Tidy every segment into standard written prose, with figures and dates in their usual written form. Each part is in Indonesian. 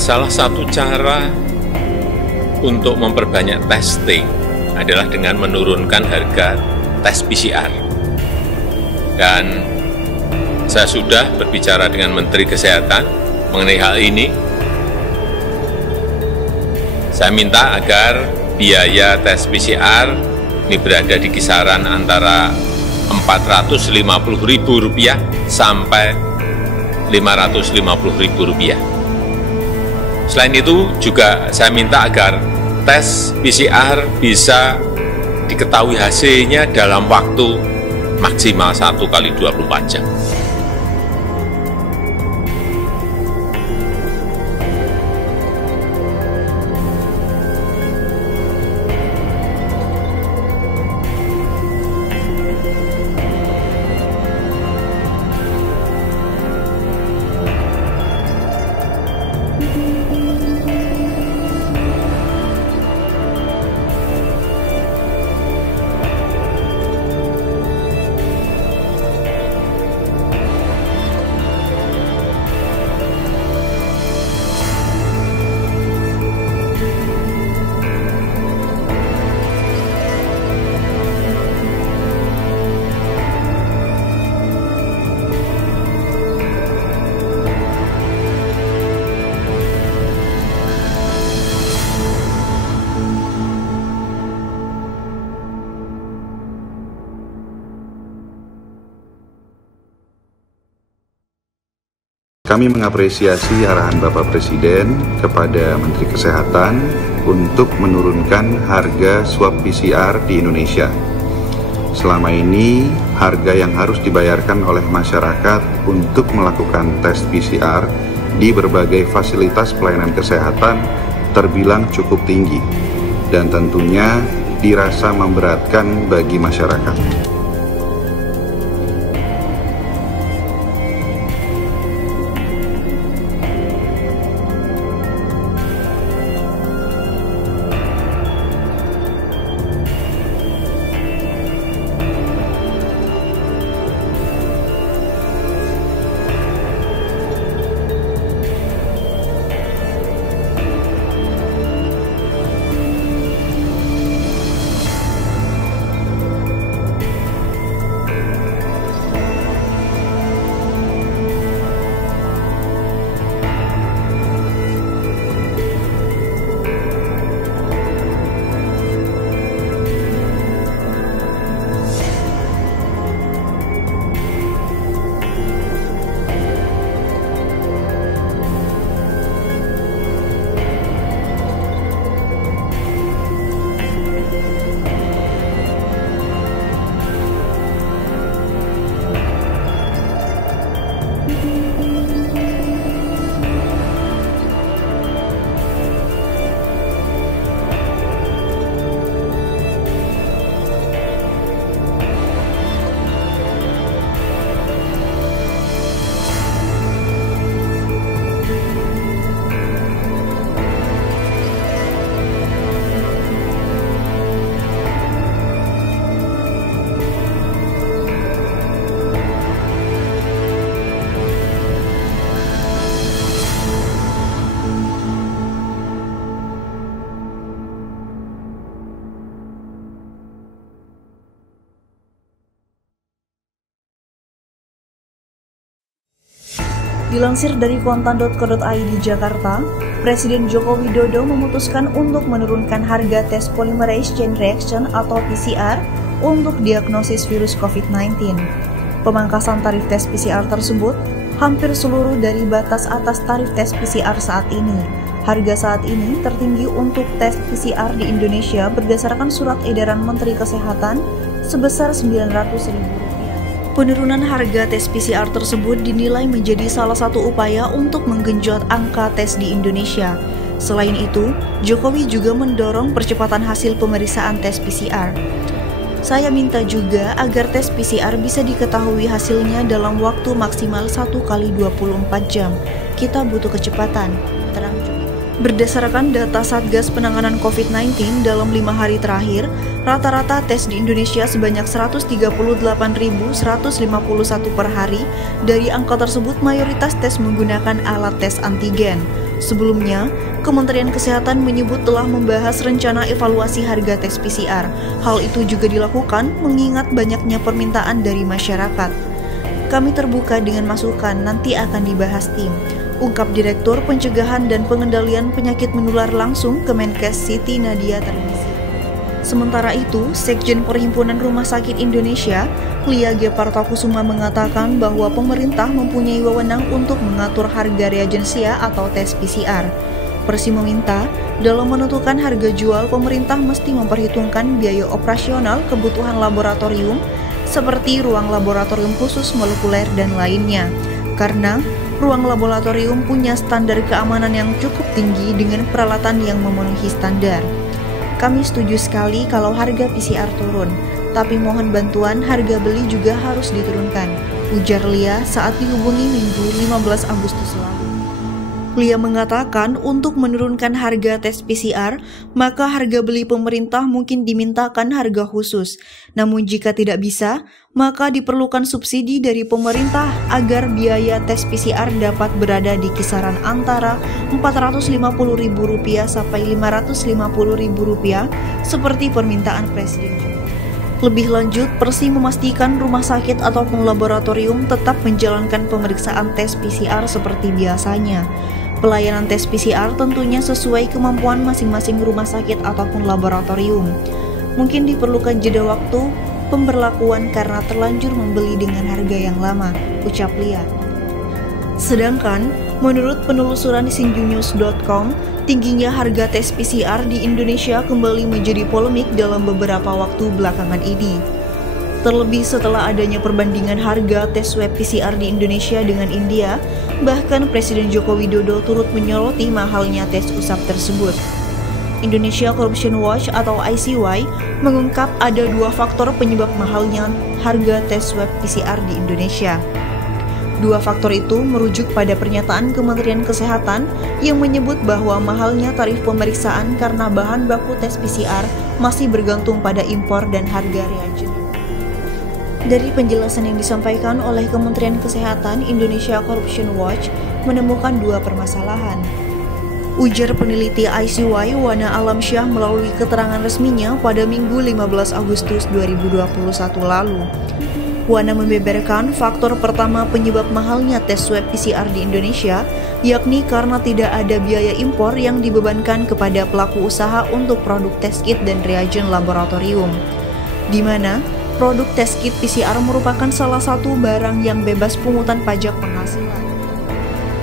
salah satu cara untuk memperbanyak testing adalah dengan menurunkan harga tes PCR. Dan saya sudah berbicara dengan Menteri Kesehatan mengenai hal ini. Saya minta agar biaya tes PCR ini berada di kisaran antara Rp450.000 sampai Rp550.000. Selain itu juga saya minta agar tes PCR bisa diketahui hasilnya dalam waktu maksimal 1 kali 24 jam. Kami mengapresiasi arahan Bapak Presiden kepada Menteri Kesehatan untuk menurunkan harga swab PCR di Indonesia. Selama ini, harga yang harus dibayarkan oleh masyarakat untuk melakukan tes PCR di berbagai fasilitas pelayanan kesehatan terbilang cukup tinggi dan tentunya dirasa memberatkan bagi masyarakat. Dilansir dari kontan.co.id Jakarta, Presiden Joko Widodo memutuskan untuk menurunkan harga tes polymerase chain reaction atau PCR untuk diagnosis virus COVID-19. Pemangkasan tarif tes PCR tersebut hampir seluruh dari batas atas tarif tes PCR saat ini. Harga saat ini tertinggi untuk tes PCR di Indonesia berdasarkan surat edaran Menteri Kesehatan sebesar Rp900.000. Penurunan harga tes PCR tersebut dinilai menjadi salah satu upaya untuk menggenjot angka tes di Indonesia. Selain itu, Jokowi juga mendorong percepatan hasil pemeriksaan tes PCR. Saya minta juga agar tes PCR bisa diketahui hasilnya dalam waktu maksimal 1 kali 24 jam. Kita butuh kecepatan, terang Jokowi. Berdasarkan data Satgas Penanganan COVID-19 dalam 5 hari terakhir, rata-rata tes di Indonesia sebanyak 138.151 per hari. Dari angka tersebut, mayoritas tes menggunakan alat tes antigen. Sebelumnya, Kementerian Kesehatan menyebut telah membahas rencana evaluasi harga tes PCR. Hal itu juga dilakukan mengingat banyaknya permintaan dari masyarakat. Kami terbuka dengan masukan, nanti akan dibahas tim, ungkap Direktur Pencegahan dan Pengendalian Penyakit Menular Langsung Kemenkes Siti Nadia Tarmizi. Sementara itu, Sekjen Perhimpunan Rumah Sakit Indonesia, Lia Gepartakusuma mengatakan bahwa pemerintah mempunyai wewenang untuk mengatur harga reagensia atau tes PCR. Persi meminta, dalam menentukan harga jual, pemerintah mesti memperhitungkan biaya operasional kebutuhan laboratorium, seperti ruang laboratorium khusus molekuler dan lainnya. Karena ruang laboratorium punya standar keamanan yang cukup tinggi dengan peralatan yang memenuhi standar. Kami setuju sekali kalau harga PCR turun, tapi mohon bantuan harga beli juga harus diturunkan, ujar Lia saat dihubungi Minggu 15 Agustus lalu. Lia mengatakan untuk menurunkan harga tes PCR, maka harga beli pemerintah mungkin dimintakan harga khusus. Namun jika tidak bisa, maka diperlukan subsidi dari pemerintah agar biaya tes PCR dapat berada di kisaran antara Rp450.000 sampai Rp550.000 seperti permintaan Presiden. Lebih lanjut, Persi memastikan rumah sakit ataupun laboratorium tetap menjalankan pemeriksaan tes PCR seperti biasanya. Pelayanan tes PCR tentunya sesuai kemampuan masing-masing rumah sakit ataupun laboratorium. Mungkin diperlukan jeda waktu pemberlakuan karena terlanjur membeli dengan harga yang lama, ucap Lia. Sedangkan, menurut penelusuran sinjunews.com, tingginya harga tes PCR di Indonesia kembali menjadi polemik dalam beberapa waktu belakangan ini. Terlebih setelah adanya perbandingan harga tes swab PCR di Indonesia dengan India, bahkan Presiden Joko Widodo turut menyoroti mahalnya tes usap tersebut. Indonesia Corruption Watch atau ICY mengungkap ada dua faktor penyebab mahalnya harga tes swab PCR di Indonesia. Dua faktor itu merujuk pada pernyataan Kementerian Kesehatan yang menyebut bahwa mahalnya tarif pemeriksaan karena bahan baku tes PCR masih bergantung pada impor dan harga reagen. Dari penjelasan yang disampaikan oleh Kementerian Kesehatan, Indonesia Corruption Watch menemukan dua permasalahan. Ujar peneliti ICY Wana Alamsyah melalui keterangan resminya pada Minggu 15 Agustus 2021 lalu. Wana membeberkan faktor pertama penyebab mahalnya tes swab PCR di Indonesia, yakni karena tidak ada biaya impor yang dibebankan kepada pelaku usaha untuk produk tes kit dan reagen laboratorium, di mana produk tes kit PCR merupakan salah satu barang yang bebas pungutan pajak penghasilan.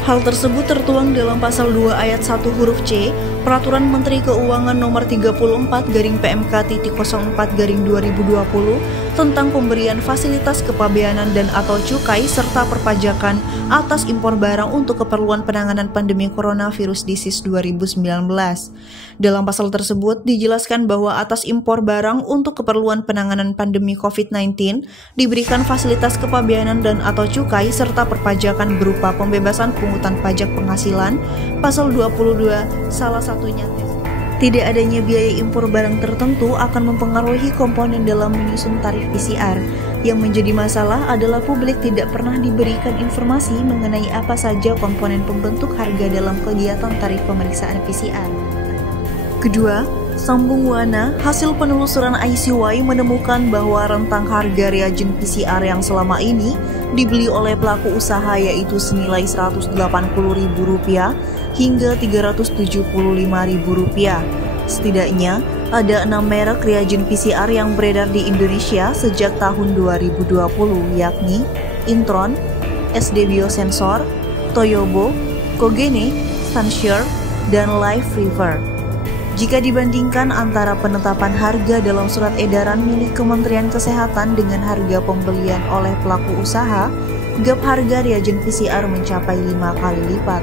Hal tersebut tertuang dalam pasal 2 ayat 1 huruf C, Peraturan Menteri Keuangan Nomor 34/PMK.04/2020 tentang pemberian fasilitas kepabeanan dan atau cukai serta perpajakan atas impor barang untuk keperluan penanganan pandemi coronavirus disease 2019. Dalam pasal tersebut dijelaskan bahwa atas impor barang untuk keperluan penanganan pandemi COVID-19 diberikan fasilitas kepabeanan dan atau cukai serta perpajakan berupa pembebasan pungutan pajak penghasilan, pasal 22 salah satunya tes. Tidak adanya biaya impor barang tertentu akan mempengaruhi komponen dalam menyusun tarif PCR. Yang menjadi masalah adalah publik tidak pernah diberikan informasi mengenai apa saja komponen pembentuk harga dalam kegiatan tarif pemeriksaan PCR. Kedua, sambung Wana, hasil penelusuran ICY menemukan bahwa rentang harga reagen PCR yang selama ini dibeli oleh pelaku usaha yaitu senilai Rp180.000 hingga Rp375.000. Setidaknya, ada 6 merek reagen PCR yang beredar di Indonesia sejak tahun 2020, yakni Intron, SD Biosensor, Toyobo, Kogene, Sansure, dan Life River. Jika dibandingkan antara penetapan harga dalam surat edaran milik Kementerian Kesehatan dengan harga pembelian oleh pelaku usaha, gap harga reagen PCR mencapai 5 kali lipat.